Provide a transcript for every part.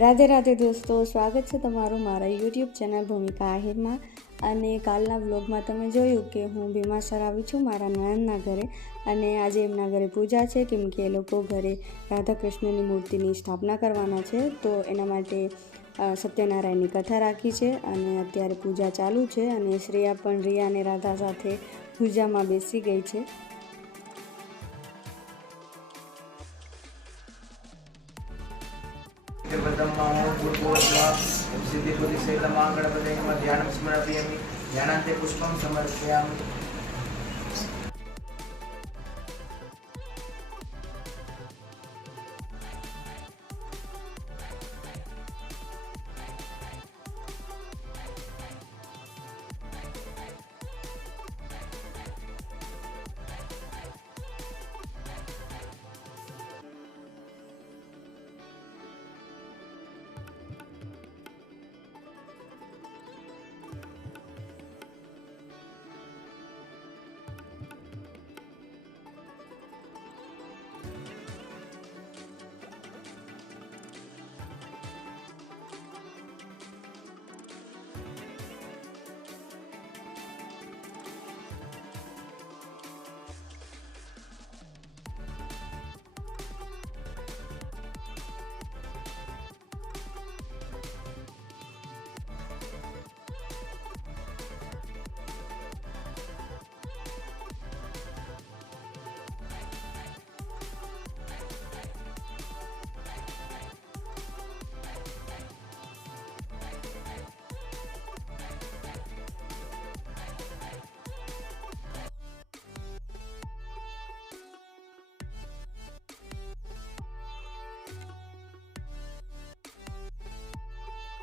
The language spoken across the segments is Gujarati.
રાધે રાધે દોસ્તો, સ્વાગત છે તમારું મારા યુટ્યુબ ચેનલ ભૂમિકા આહિરમાં। અને કાલના વ્લોગમાં તમે જોયું કે હું ભીમાસર આવી છું મારા નણંદના ઘરે, અને આજે એમના ઘરે પૂજા છે કેમ કે એ લોકો ઘરે રાધા કૃષ્ણની મૂર્તિની સ્થાપના કરવાના છે, તો એના માટે સત્યનારાયણની કથા રાખી છે અને અત્યારે પૂજા ચાલુ છે। અને શ્રેયા પણ રિયા અને રાધા સાથે પૂજામાં બેસી ગઈ છે। ध्यानं समर्पयामि। ध्यानान्ते पुष्पं समर्पयामि।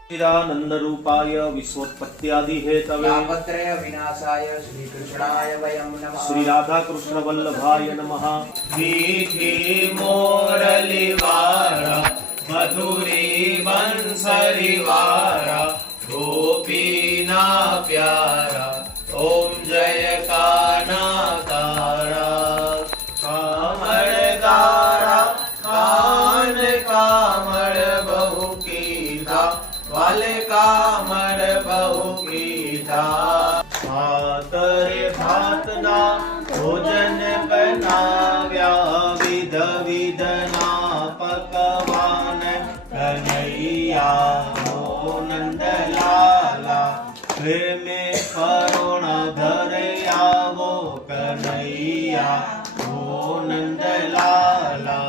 निरानंद रूपाय विश्वोत्पत्त्यादि हेतवे तापत्रय विनाशाय श्री कृष्णाय वयं नमः। श्री राधा कृष्ण वल्लभाय नमः। मीठी मोरलीवारा मधुरी बंसरीवारा गोपीना प्यारा ओम जय कानाकारा कामड़दारा कान कामड़ बहु कीधा वाले कामड़ बहु कीधा भातरे भातना भोजन बनाव्या विध विधना पकवान कन्हैया हो नंदलाला प्रेमे करुण धरया वो कन्हैया हो नंदलाला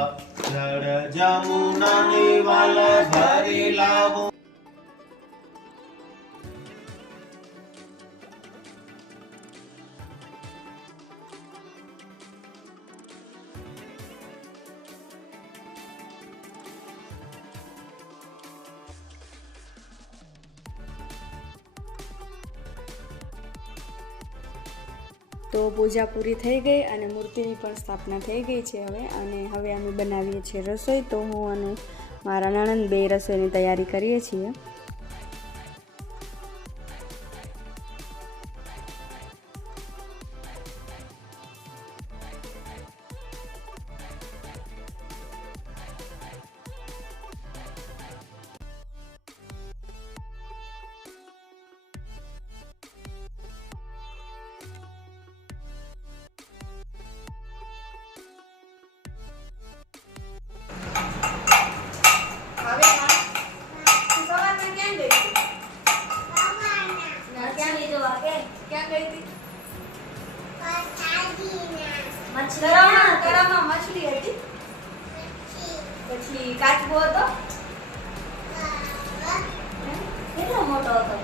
जड़ जमुना निवाल भरी लावो। તો પૂજા પૂરી થઈ ગઈ અને મૂર્તિની પણ સ્થાપના થઈ ગઈ છે હવે અમે બનાવીએ છીએ રસોઈ। તો હું અને મારા નણંદ બે રસોઈની તૈયારી કરીએ છીએ। તળાવમાં મછલી હતી, પછી કાચબો હતો, કેટલો મોટો હતો,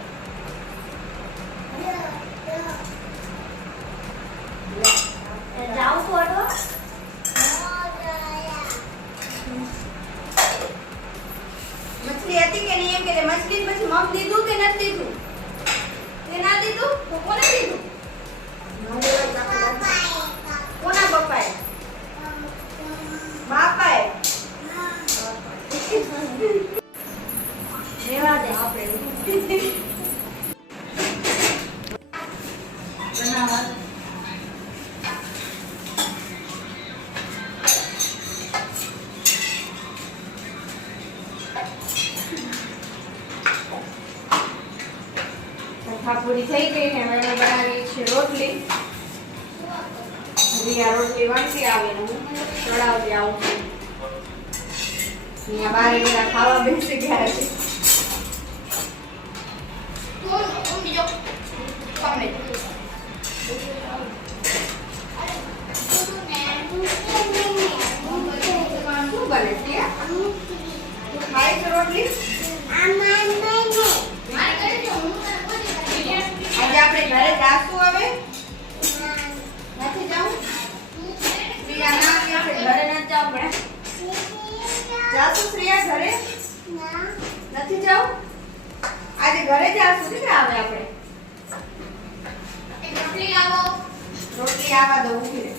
જાઉં હતો, મછલી હતી કે નહીં એમ કે મછલી પછી મમ દીધું કે નથી દીધું, તે ના દીધું તો કોને દીધું? કોના પપ્પાએ? બાપાએ? રેવા દે આપણે બનાવવા। કથા પૂરી થઈ ગઈ ને હવે અમે બનાવીએ છીએ રોટલી. રિયા રોટલી વણતી આવીને હું ચડાવતી આવું છું. અહીંયા બારે બધા ખાવા બેસી ગયા છે. શું બને છે? તું ખાય છે રોટલી? આજે આપણે ઘરે જાશું હવે? નથી જાવું? પ્રિયા ના કહે છે ઘરે નથી જાવું આપણે. જાશું પ્રિયા ઘરે? નથી જાવું? આજે ઘરે જાશું દીકરા હવે આપણે. રોટલી આવા દો ઊભી રહે.